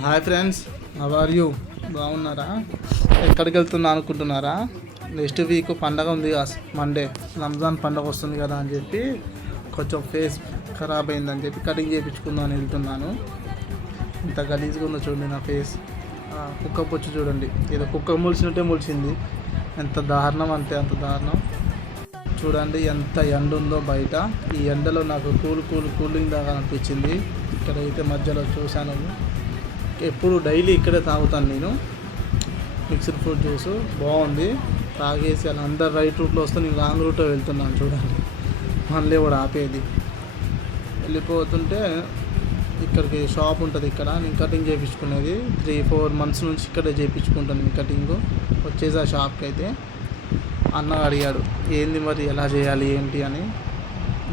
Hi friends, how are you? బాగున్నారా? ఎక్కడికి వెళ్తున్నా అనుకుంటున్నారా? నెక్స్ట్ వీక్ పండగ ఉంది, మండే రంజాన్ పండగ వస్తుంది కదా అని చెప్పి కొంచెం ఫేస్ ఖరాబ్ అయిందని చెప్పి కటింగ్ చేయించుకుందాం అని వెళ్తున్నాను. ఇంత గలీజ్గా ఉందో చూడండి నా ఫేస్. కుక్క పొచ్చు చూడండి, ఏదో కుక్క ములిసినట్టే ములిసింది. ఎంత దారుణం అంటే అంత దారుణం. చూడండి ఎంత ఎండ ఉందో బయట. ఈ ఎండలో నాకు కూలింగ్ దాకా అనిపించింది. ఇక్కడైతే మధ్యలో చూశాను. ఎప్పుడు డైలీ ఇక్కడే తాగుతాను నేను మిక్స్డ్ ఫ్రూట్ జ్యూస్. బాగుంది. తాగేసి అలా అందరు రైట్ రూట్లో వస్తే నేను రాంగ్ రూట్లో వెళ్తున్నాను. చూడండి మళ్ళీ కూడా ఆపేది. వెళ్ళిపోతుంటే ఇక్కడికి షాప్ ఉంటుంది, ఇక్కడ నేను కటింగ్ చేయించుకునేది 3-4 months నుంచి ఇక్కడే చేయించుకుంటాను నేను కటింగ్. వచ్చేసి ఆ షాప్కి అయితే అన్న అడిగాడు ఏంది మరి ఎలా చేయాలి ఏంటి అని.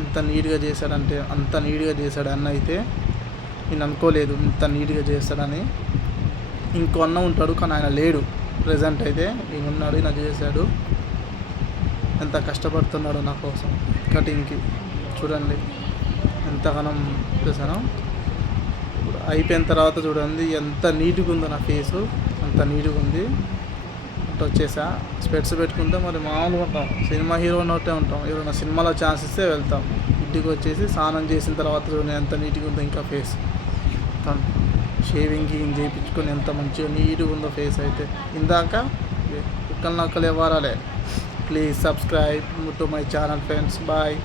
ఇంత నీట్గా చేశాడంటే అంత నీట్గా చేశాడు అన్న. అయితే నేను అనుకోలేదు ఇంత నీట్గా చేస్తాడని. ఇంకో అన్న ఉంటాడు కానీ ఆయన లేడు ప్రజెంట్. అయితే నేను ఉన్నాడు, ఈయన చేశాడు. ఎంత కష్టపడుతున్నాడు నా కోసం కటింగ్కి. చూడండి ఎంతగానం చేశాను. అయిపోయిన తర్వాత చూడండి ఎంత నీట్గా ఉందో నా ఫేసు. అంత నీట్గా ఉంది. అంటే వచ్చేసా. స్పెట్స్ పెట్టుకుంటే మరి మామూలుగా ఉంటాం, సినిమా హీరో ఉన్నట్టే ఉంటాం. ఎవరైనా సినిమాలో ఛాన్స్ ఇస్తే వెళ్తాం. ఇంటికి వచ్చేసి స్నానం చేసిన తర్వాత చూడండి ఎంత నీట్గా ఉందో ఇంకా ఫేస్. షేవింగ్ చేయించుకొని ఎంత మంచిగా నీట్గా ఉందో ఫేస్ అయితే. ఇందాక కుక్కలు నక్కలు ఇవ్వాలే. Please subscribe to my channel friends. Bye.